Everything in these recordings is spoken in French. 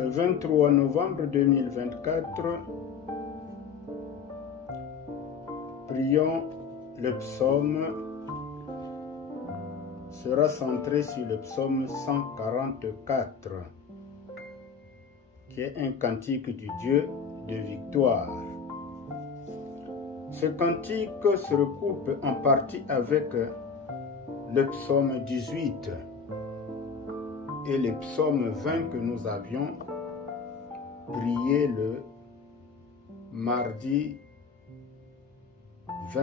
Ce 23 novembre 2024, prions le psaume sera centré sur le psaume 144, qui est un cantique du Dieu de victoire. Ce cantique se recoupe en partie avec le psaume 18 et le psaume 20 que nous avions prié le mardi 20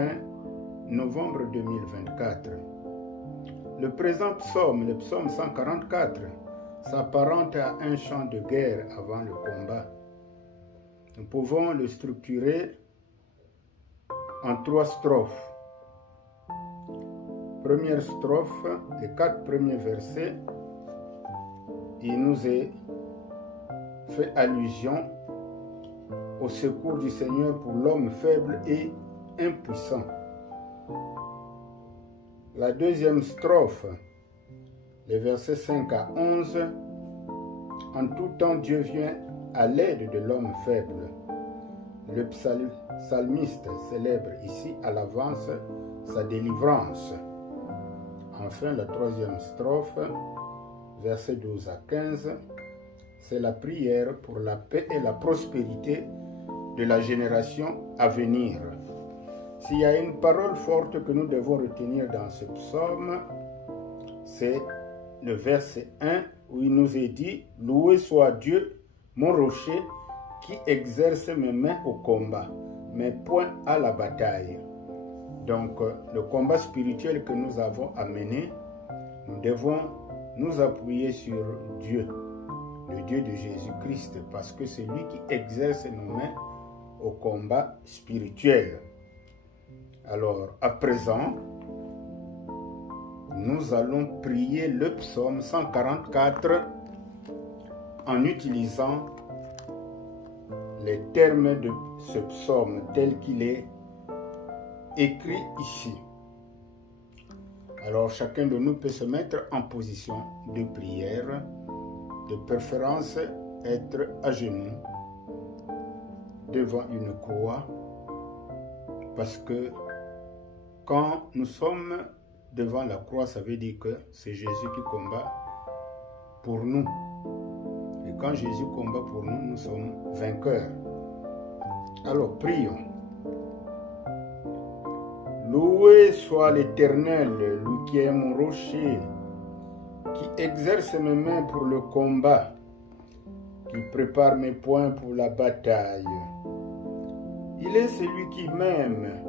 novembre 2024. Le présent psaume, le psaume 144, s'apparente à un chant de guerre avant le combat. Nous pouvons le structurer en 3 strophes. Première strophe, les 4 premiers versets, il nous est fait allusion au secours du Seigneur pour l'homme faible et impuissant. La deuxième strophe, les versets 5 à 11, en tout temps Dieu vient à l'aide de l'homme faible. Le psalmiste célèbre ici à l'avance sa délivrance. Enfin, la troisième strophe, versets 12 à 15, c'est la prière pour la paix et la prospérité de la génération à venir. S'il y a une parole forte que nous devons retenir dans ce psaume, c'est le verset 1 où il nous est dit « Loué soit Dieu, mon rocher, qui exerce mes mains au combat, mes poings à la bataille. » Donc, le combat spirituel que nous avons à mener, nous devons nous appuyer sur Dieu, le Dieu de Jésus-Christ, parce que c'est lui qui exerce nos mains au combat spirituel. Alors, à présent, nous allons prier le psaume 144 en utilisant les termes de ce psaume tel qu'il est écrit ici. Alors, chacun de nous peut se mettre en position de prière, de préférence être à genoux devant une croix, parce que quand nous sommes devant la croix, ça veut dire que c'est Jésus qui combat pour nous. Et quand Jésus combat pour nous, nous sommes vainqueurs. Alors, prions. Loué soit l'Éternel, lui qui est mon rocher, qui exerce mes mains pour le combat, qui prépare mes poings pour la bataille. Il est celui qui m'aime.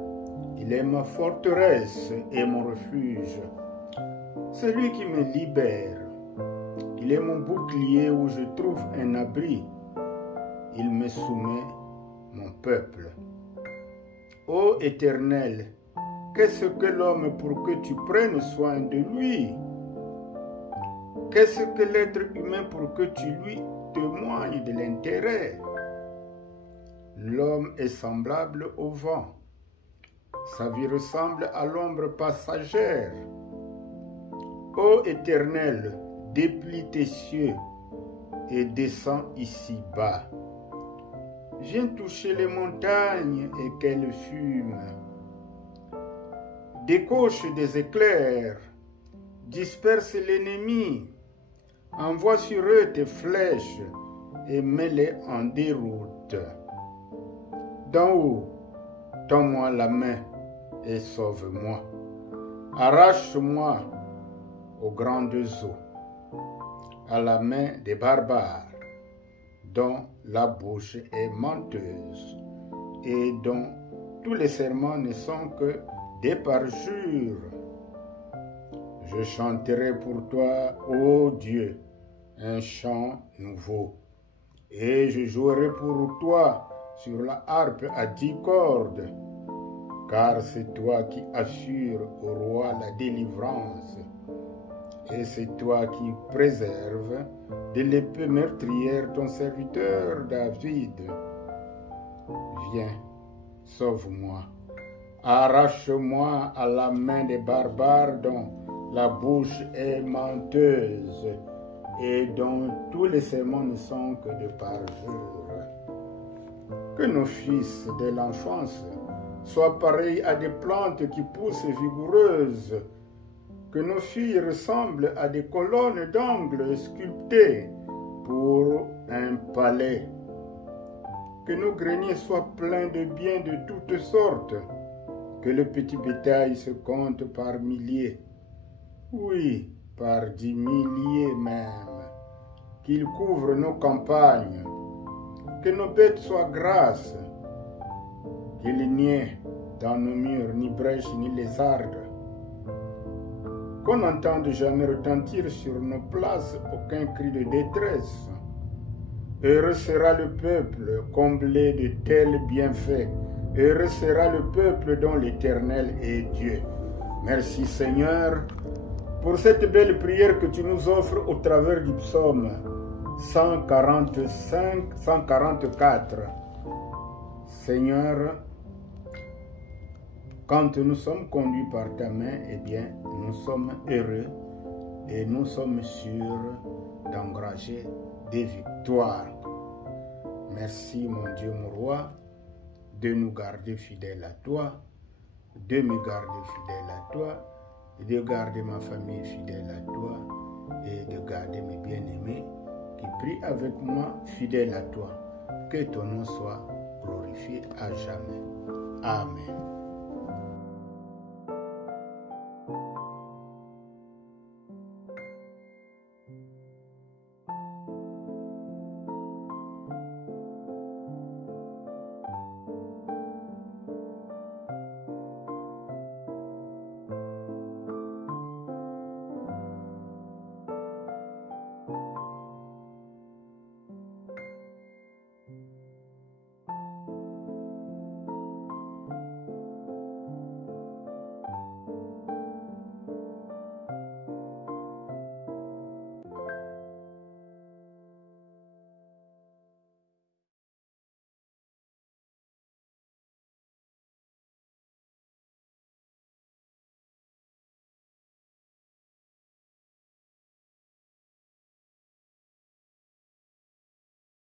Il est ma forteresse et mon refuge. Celui qui me libère. Il est mon bouclier où je trouve un abri. Il me soumet mon peuple. Ô Éternel, qu'est-ce que l'homme pour que tu prennes soin de lui? Qu'est-ce que l'être humain pour que tu lui témoignes de l'intérêt? L'homme est semblable au vent. Sa vie ressemble à l'ombre passagère. Ô Éternel, déplie tes cieux et descends ici-bas. Viens toucher les montagnes et qu'elles fument. Décoche des éclairs, disperse l'ennemi, envoie sur eux tes flèches et mets-les en déroute. D'en haut, tends-moi la main et sauve-moi. Arrache-moi aux grandes eaux, à la main des barbares, dont la bouche est menteuse et dont tous les serments ne sont que des parjures. Je chanterai pour toi, ô Dieu, un chant nouveau, et je jouerai pour toi sur la harpe à 10 cordes, car c'est toi qui assures au roi la délivrance, et c'est toi qui préserves de l'épée meurtrière ton serviteur David. Viens, sauve-moi. Arrache-moi à la main des barbares dont la bouche est menteuse et dont tous les sermons ne sont que de parjure. Que nos fils de l'enfance soient pareils à des plantes qui poussent vigoureuses, que nos filles ressemblent à des colonnes d'angles sculptées pour un palais, que nos greniers soient pleins de biens de toutes sortes, que le petit bétail se compte par milliers, oui, par 10 milliers même, qu'il couvre nos campagnes, que nos bêtes soient grasses, qu'il n'y ait dans nos murs ni brèches ni lézardes, qu'on n'entende jamais retentir sur nos places aucun cri de détresse. Heureux sera le peuple comblé de tels bienfaits. Heureux sera le peuple dont l'Éternel est Dieu. Merci Seigneur pour cette belle prière que tu nous offres au travers du psaume 144. Seigneur, quand nous sommes conduits par ta main, eh bien, nous sommes heureux et nous sommes sûrs d'engranger des victoires. Merci mon Dieu, mon roi, de nous garder fidèles à toi, de me garder fidèle à toi, de garder ma famille fidèle à toi et de garder mes bien-aimés qui prient avec moi fidèles à toi. Que ton nom soit glorifié à jamais. Amen.